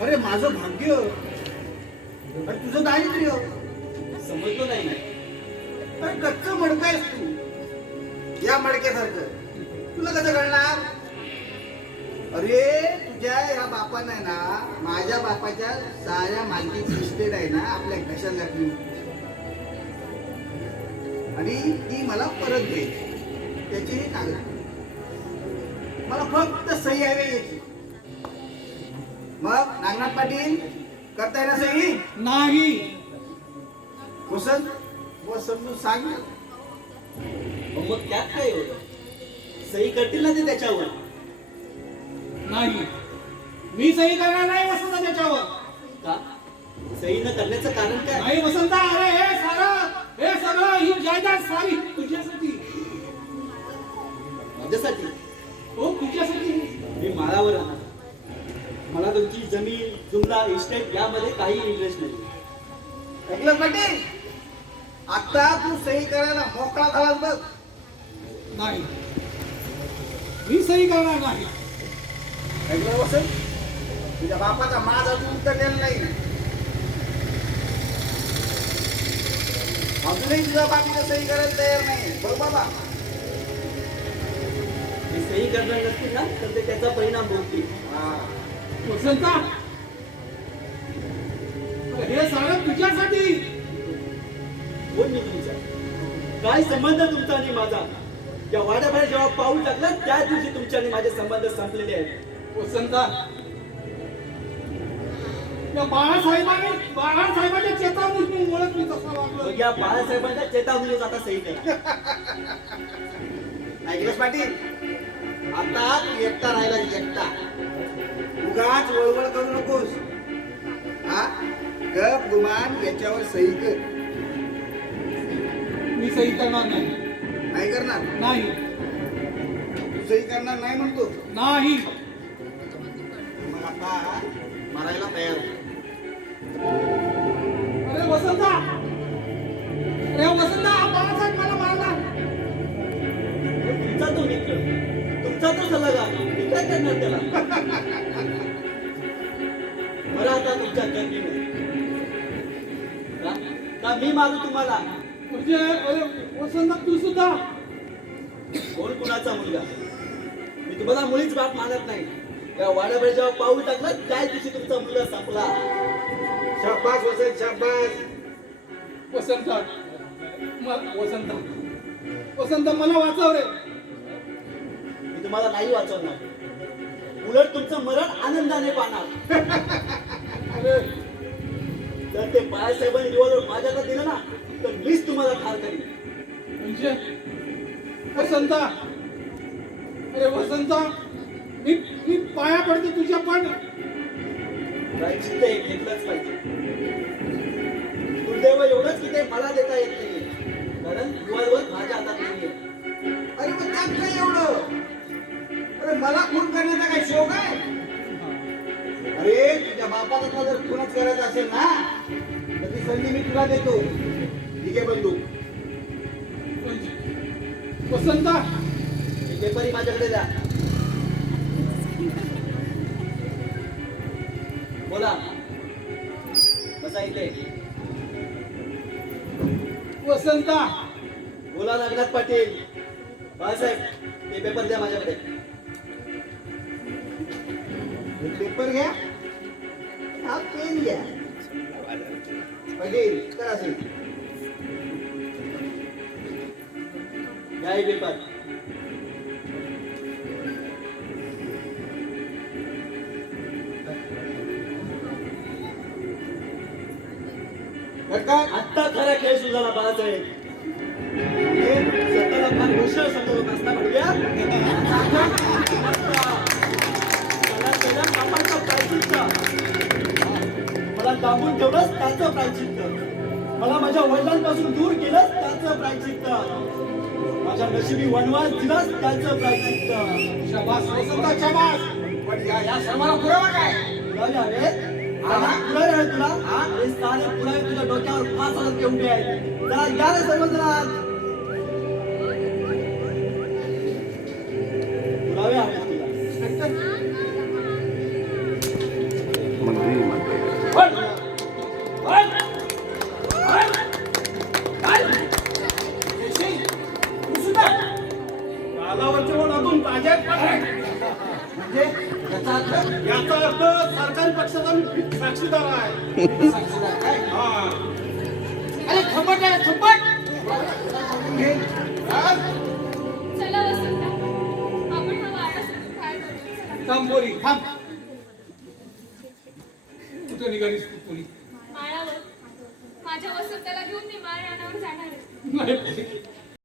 अरे माझं भाग्य आणि तुझं दारिद्र्य समजलो नाही. अरे कच्च मडका आहेस तू, या मडक्यासारखं तुला कसं कळणार? अरे तुझ्या ह्या बापानं आहे ना, माझ्या बापाच्या साऱ्या मालकीची इस्टेट आहे ना आपल्या घशात घातली आणि ती मला परत द्यायची. त्याची कागद मला फक्त सही हवी याची. मग नागनाथ पाटील करताय ना सही? नाही. वसंत वसंत सांग ना. मग त्यात काय होतं? सही करतील ना ते त्याच्यावर. नाही, मी सही करणार नाही वसंत त्याच्यावर. का? सही न करण्याचं कारण काय? नाही वसंत, अरे हे सगळं ही जायदाद सारी तुझ्यासाठी. माझ्यासाठी? हो तुझ्यासाठी. मी माळावर राहणार. मला तुमची जमीन जुमला इस्टेट यामध्ये काही इंटरेस्ट नाही. ऐकलं पाटील? आता तू सही करायला मोकळा झालास बघ. नाही, मी सही करणार नाही. ऐकलं वसंत? तुझ्या बापाचा माझ अजून उतरलेला नाही. अजूनही तुझ्या बापीला सही करायला तयार नाही. बघ बाबा, मी सही करणार नसतील ना तर ते त्याचा परिणाम भोगतील. वसंत, हे सगळं तुझ्यासाठी. कोण मी तुमचा? काय संबंध तुमचा आणि माझा? या वाड्याबाहेर जेव्हा पाऊल टाकलं त्याच दिवशी तुमचे आणि माझे संबंध संपलेले आहेत. वसंत, या बाळासाहेबांच्या चेतावणीमुळे मी तसा वागलो. मग या बाळासाहेबांच्या चेतावणीवर आता सही करा. ऐकलंस पाटील? आता तू एकटा राहिला, एकटा. उगाच वळवळ करू नकोस. हा, गप गुमान याच्यावर सही कर. मी सही करणार नाही. नाही करणार? नाही. तू सही करणार नाही म्हणतो. नाही. मग आता मरायला तयार हो. अरे वसंत, हा बाळासाहेब मला मारला. तुमचा तो मित्र, तुमचा तो सल्लागार, मी काय करणार त्याला? बरं आता तुमच्या गर्दीने का मी मारू तुम्हाला? म्हणजे अरे वसंत, तू सुद्धा. कोण कुणाचा मुलगा? मी तुम्हाला मुलीच बाप मानत नाही. या वाड्याबाहेर जेव्हा पाऊल टाकलं त्याच दिवशी तुमचा मुलगा संपला. शाबास वसंत, शाबास. वसंत मला वाचव रे. मी तुम्हाला नाही वाचवणार. उलट तुमचं मरण आनंदाने पाहणार. अरे जर ते बाळासाहेबांनी रिव्हॉल्वर माझ्याकडे दिलं ना तर मीच तुम्हाला ठार करीन. म्हणजे वसंत, अरे वसंत, मी पाया पडते तुझ्या, पण प्रायश्चित्त एक घेतलंच पाहिजे. दुर्दैव एवढंच की ते मला देता येत नाहीये, कारण रिव्हॉल्वर माझ्या हातात नाहीये. अरे मग त्यात काय एवढं? अरे मला खून करण्याचा काय शोक आहे? अरे तुझ्या बापाचा तुला जर खूनच करायचा असेल ना तर ती संधी मी तुला देतो. ठीक आहे बंधू? वसंत, हे पेपरही माझ्याकडे द्या. बोला, बसा इथे. वसंत, बोला नागनाथ पाटील. बाळासाहेब, हे पेपर द्या माझ्याकडे. हे पेपर घ्या, हा पेन घ्या. पाटील करा सही. घ्या हे पेपर. आत्ता खरा खेळ सुरू झाला बाळासाहेब. स्वतःला फार हुशार समजत असता म्हणूया. मला त्याच्या बापाचं प्रायश्चित्त, मला दाबून ठेवलंच त्याचं प्रायश्चित्त, मला माझ्या वडिलांपासून दूर केलंच त्याचं प्रायश्चित्त, माझ्या नशिबी वनवास दिलाच त्याचं प्रायश्चित्त. शाबास वसंत, शाबास. पण या सर्वांना पुरावा काय? पुरावे हवे? पुरावे हवे तुला? हे सारे पुरावे तुझ्या डोक्यावर 5,000 केवढे आहेत. जरा या रे सर्वजण. पुरावे हवे तुला. मंत्री तोंडावरचे ओठ अजून ताजे आहेत पण. म्हणजे याचा अर्थ याचा अर्थ सरकारी पक्षाचा मी साक्षीदार आहे. साक्षीदार काय? हा. अरे थप्पट आहे थप्पट. घे. हा? चला वसंता आपण हा वाडा सोडून बाहेर जाऊ. तांबोरी थांब. कुठे निघालीस तू पोरी? माळावर माझ्या वसंताला घेऊन मी माळ रानावर जाणार आहे. नाही